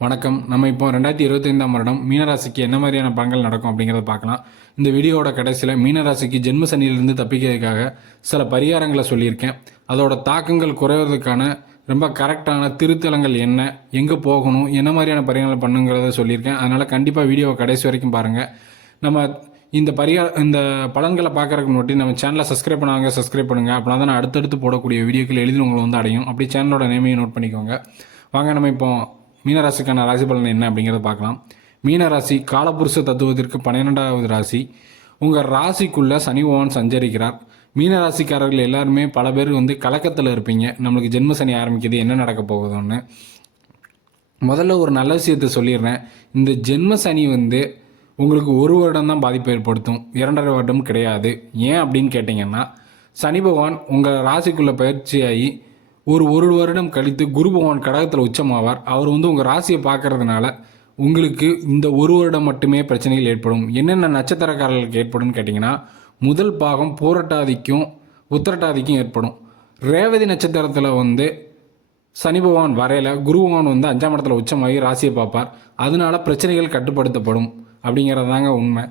வணக்கம். நம்ம இப்போ 2025ஆம் வருடம் மீனராசிக்கு என்ன மாதிரியான பலன்கள் நடக்கும் அப்படிங்கிறத பார்க்கலாம். இந்த வீடியோவோட கடைசியில் மீனராசிக்கு ஜென்ம சனியிலிருந்து தப்பிக்கிறதுக்காக சில பரிகாரங்களை சொல்லியிருக்கேன். அதோட தாக்கங்கள் குறைவதற்கான ரொம்ப கரெக்டான திருத்தலங்கள் என்ன, எங்கே போகணும், என்ன மாதிரியான பரிகாரங்கள் பண்ணுங்கிறத சொல்லியிருக்கேன். அதனால் கண்டிப்பாக வீடியோவை கடைசி வரைக்கும் பாருங்கள். நம்ம இந்த பலன்களை பார்க்குறதுக்கு முன்னாடி நம்ம சேனலை சப்ஸ்கிரைப் பண்ணாங்க சப்ஸ்கிரைப் பண்ணுங்கள். அப்படின்னா தான் அடுத்தடுத்து போடக்கூடிய வீடியோக்கள் எளிதில் உங்களை வந்து அடையும். அப்படி சேனலோட நேமையை நோட் பண்ணிக்கோங்க. வாங்க நம்ம இப்போ மீனராசிக்கான ராசி பலன் என்ன அப்படிங்கிறத பார்க்கலாம். மீனராசி காலபுருஷ தத்துவத்திற்கு 12வது ராசி. உங்கள் ராசிக்குள்ளே சனி பகவான் சஞ்சரிக்கிறார். மீனராசிக்காரர்கள் எல்லாருமே பல பேர் வந்து கலக்கத்தில் இருப்பீங்க. நம்மளுக்கு ஜென்ம சனி ஆரம்பிக்குது, என்ன நடக்க போகுதுன்னு. முதல்ல ஒரு நல்ல விஷயத்தை சொல்லிடுறேன். இந்த ஜென்ம சனி வந்து உங்களுக்கு 1 வருடம் தான் பாதிப்பு ஏற்படுத்தும், 2.5 வருடம் கிடையாது. ஏன் அப்படின்னு கேட்டிங்கன்னா, சனி பகவான் உங்கள் ராசிக்குள்ளே பயிற்சியாகி ஒரு வருடம் கழித்து குரு பகவான் கடகத்தில் உச்சமாவார். அவர் வந்து உங்கள் ராசியை பார்க்கறதுனால உங்களுக்கு இந்த 1 வருடம் மட்டுமே பிரச்சனைகள் ஏற்படும். என்னென்ன நட்சத்திரக்காரர்களுக்கு ஏற்படும் கேட்டிங்கன்னா, முதல் பாகம் பூரட்டாதிக்கும் உத்திரட்டாதிக்கும் ஏற்படும். ரேவதி நட்சத்திரத்தில் வந்து சனி பகவான் வரையில் குரு பகவான் வந்து 5ஆம் இடத்துல உச்சமாகி ராசியை பார்ப்பார். அதனால பிரச்சனைகள் கட்டுப்படுத்தப்படும் அப்படிங்கிறது தாங்க உண்மை.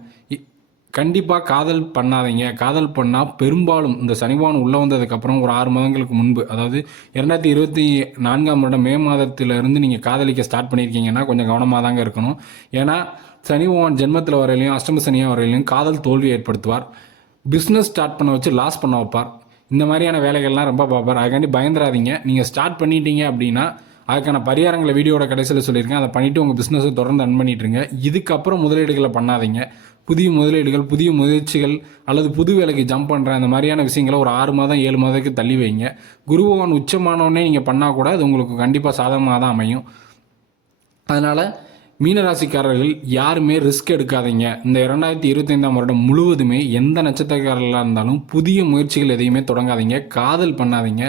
கண்டிப்பாக காதல் பண்ணாதீங்க. காதல் பண்ணால் பெரும்பாலும் இந்த சனிபகவான் உள்ளே வந்ததுக்கப்புறம் ஒரு 6 மாதங்களுக்கு முன்பு, அதாவது 2024ஆம் வருடம் மே மாதத்திலிருந்து நீங்கள் காதலிக்க ஸ்டார்ட் பண்ணியிருக்கீங்கன்னா கொஞ்சம் கவனமாக தாங்க இருக்கணும். ஏன்னா சனி பகவான் ஜென்மத்தில் வரையிலையும் அஷ்டம சனியாக வரையிலையும் காதல் தோல்வி ஏற்படுத்துவார். பிஸ்னஸ் ஸ்டார்ட் பண்ண வச்சு லாஸ் பண்ண வைப்பார். இந்த மாதிரியான வேலைகள்லாம் ரொம்ப பார்ப்பார். அதுக்காண்டி பயந்துடாதீங்க. நீங்கள் ஸ்டார்ட் பண்ணிட்டீங்க அப்படின்னா அதுக்கான பரிகாரங்களை வீடியோட கடைசியில் சொல்லியிருக்கேன். அதை பண்ணிவிட்டு உங்கள் பிஸ்னஸை தொடர்ந்து ரன் பண்ணிட்டுருங்க. இதுக்கப்புறம் முதலீடுகளை பண்ணாதீங்க. புதிய முதலீடுகள், புதிய முயற்சிகள் அல்லது புது வேலைக்கு ஜம்ப் பண்ணுற அந்த மாதிரியான விஷயங்களை ஒரு 6 மாதம் 7 மாதத்துக்கு தள்ளி வைங்க. குரு பகவான் உச்சமானோடனே நீங்கள் பண்ணால் கூட அது உங்களுக்கு கண்டிப்பாக சாதகமாக தான் அமையும். அதனால் மீனராசிக்காரர்கள் யாருமே ரிஸ்க் எடுக்காதீங்க. இந்த 2025ஆம் வருடம் முழுவதுமே எந்த நட்சத்திரக்காரர்களாக இருந்தாலும் புதிய முயற்சிகள் எதையுமே தொடங்காதீங்க. காதல் பண்ணாதீங்க.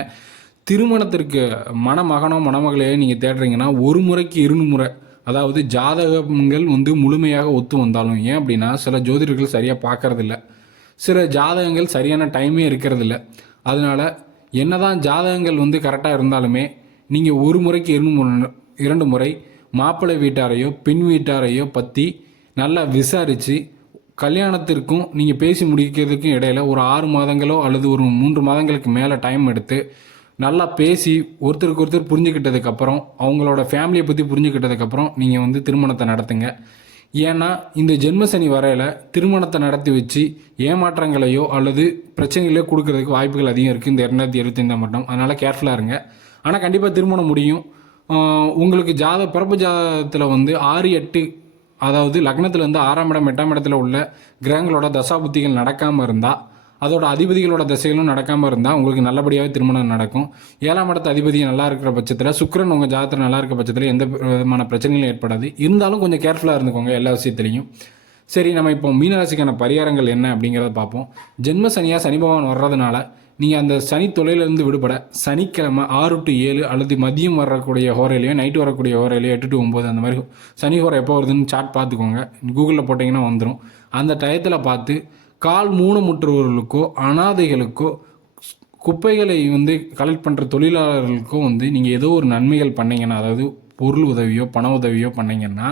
திருமணத்திற்கு மணமகனோ மணமகளையோ நீங்கள் தேடுறீங்கன்னா 1 முறைக்கு 2 முறை, அதாவது ஜாதகங்கள் வந்து முழுமையாக ஒத்து வந்தாலும், ஏன் அப்படின்னா சில ஜோதிடர்கள் சரியாக பார்க்கறதில்ல, சில ஜாதகங்கள் சரியான டைமே இருக்கிறதில்ல. அதனால் என்னதான் ஜாதகங்கள் வந்து கரெக்டாக இருந்தாலுமே நீங்கள் 1 முறைக்கு 2 முறை மாப்பிள்ளை வீட்டாரையோ பெண் வீட்டாரையோ பற்றி நல்லா விசாரித்து கல்யாணத்திற்கும் நீங்கள் பேசி முடிக்கிறதுக்கும் இடையில் ஒரு 6 மாதங்களோ அல்லது ஒரு 3 மாதங்களுக்கு மேலே டைம் எடுத்து நல்லா பேசி ஒருத்தருக்கு ஒருத்தர் புரிஞ்சுக்கிட்டதுக்கப்புறம், அவங்களோட ஃபேமிலியை பற்றி புரிஞ்சுக்கிட்டதுக்கப்புறம் நீங்கள் வந்து திருமணத்தை நடத்துங்க. ஏன்னா இந்த ஜென்மசனி வரையில் திருமணத்தை நடத்தி வச்சு ஏமாற்றங்களையோ அல்லது பிரச்சனைகளையோ கொடுக்கறதுக்கு வாய்ப்புகள் அதிகம் இருக்குது இந்த 2025ஆம் வருடம். அதனால் கேர்ஃபுல்லாக இருங்க. ஆனால் கண்டிப்பாக திருமணம் முடியும். உங்களுக்கு பிறப்பு ஜாதகத்தில் வந்து 6, 8, அதாவது லக்னத்துலேருந்து 6ஆம் இடம் 8ஆம் இடத்துல உள்ள கிரகங்களோட தசாபுத்திகள் நடக்காமல் இருந்தால், அதோட அதிபதிகளோட திசைகளும் நடக்காமல் இருந்தால் உங்களுக்கு நல்லபடியாகவே திருமணம் நடக்கும். 7ஆம் இடத்து அதிபதி நல்லா இருக்கிற பட்சத்தில், சுக்கிரன் உங்கள் ஜாதகத்தில் நல்லா இருக்கிற பட்சத்தில் எந்த விதமான பிரச்சனைகளும் ஏற்படாது. இருந்தாலும் கொஞ்சம் கேர்ஃபுல்லாக இருந்துக்கோங்க எல்லா விஷயத்துலையும். சரி, நம்ம இப்போ மீனராசிக்கான பரிகாரங்கள் என்ன அப்படிங்கிறத பார்ப்போம். ஜென்ம சனியாக சனி பகவான் வர்றதுனால நீங்கள் அந்த சனி தொலைலேருந்து விடுபட சனிக்கிழமை 6 to 7 அல்லது மதியம் வரக்கூடிய ஹோரையிலையோ நைட்டு வரக்கூடிய ஹோரையிலையோ 8 to 9 அந்த மாதிரி சனி ஹோரை எப்போ வருதுன்னு சார்ட் பார்த்துக்கோங்க. கூகுளில் போட்டிங்கன்னா வந்துடும். அந்த டயத்தில் பார்த்து கால் ஊனமுற்றவர்களுக்கோ அனாதைகளுக்கோ குப்பைகளை வந்து கலெக்ட் பண்ணுற தொழிலாளர்களுக்கோ வந்து நீங்கள் ஏதோ ஒரு நன்மைகள் பண்ணிங்கன்னா, அதாவது பொருள் உதவியோ பண உதவியோ பண்ணிங்கன்னா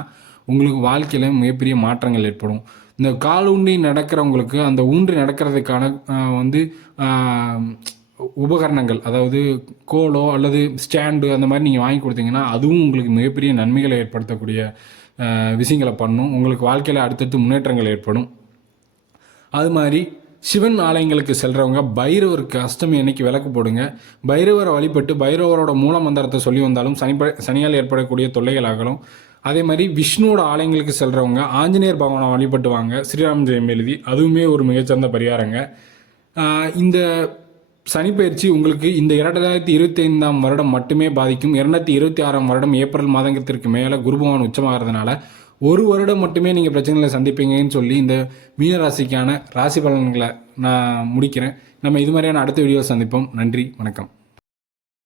உங்களுக்கு வாழ்க்கையில் மிகப்பெரிய மாற்றங்கள் ஏற்படும். இந்த கால் ஊன்றி நடக்கிறவங்களுக்கு அந்த ஊன்றி நடக்கிறதுக்கான வந்து உபகரணங்கள், அதாவது கோலோ அல்லது ஸ்டாண்டு அந்த மாதிரி நீங்கள் வாங்கி கொடுத்தீங்கன்னா அதுவும் உங்களுக்கு மிகப்பெரிய நன்மைகளை ஏற்படுத்தக்கூடிய விஷயங்களை பண்ணும். உங்களுக்கு வாழ்க்கையில் அடுத்தடுத்து முன்னேற்றங்கள் ஏற்படும். அது மாதிரி சிவன் ஆலயங்களுக்கு செல்கிறவங்க பைரவருக்கு அஷ்டமி அன்னைக்கு விளக்கு போடுங்க. பைரவரை வழிபட்டு பைரவரோட மூல மந்திரத்தை சொல்லி வந்தாலும் சனியால் ஏற்படக்கூடிய தொல்லைகள் ஆகலும். அதே மாதிரி விஷ்ணுவோட ஆலயங்களுக்கு செல்கிறவங்க ஆஞ்சநேயர் பகவானை வழிபட்டு வாங்க. ஸ்ரீராம் ஜெயம் எழுதி அதுவுமே ஒரு மிகச்சிறந்த பரிகாரங்க. இந்த சனிப்பயிற்சி உங்களுக்கு இந்த 2025ஆம் வருடம் மட்டுமே பாதிக்கும். 2026ஆம் வருடம் ஏப்ரல் மாதத்திற்கு மேலே குரு பகவான் உச்சமாகிறதுனால 1 வருடம் மட்டுமே நீங்கள் பிரச்சனைகளை சந்திப்பீங்கன்னு சொல்லி இந்த மீனராசிக்கான ராசி பலன்களை நான் முடிக்கிறேன். நம்ம இது மாதிரியான அடுத்த வீடியோ சந்திப்போம். நன்றி, வணக்கம்.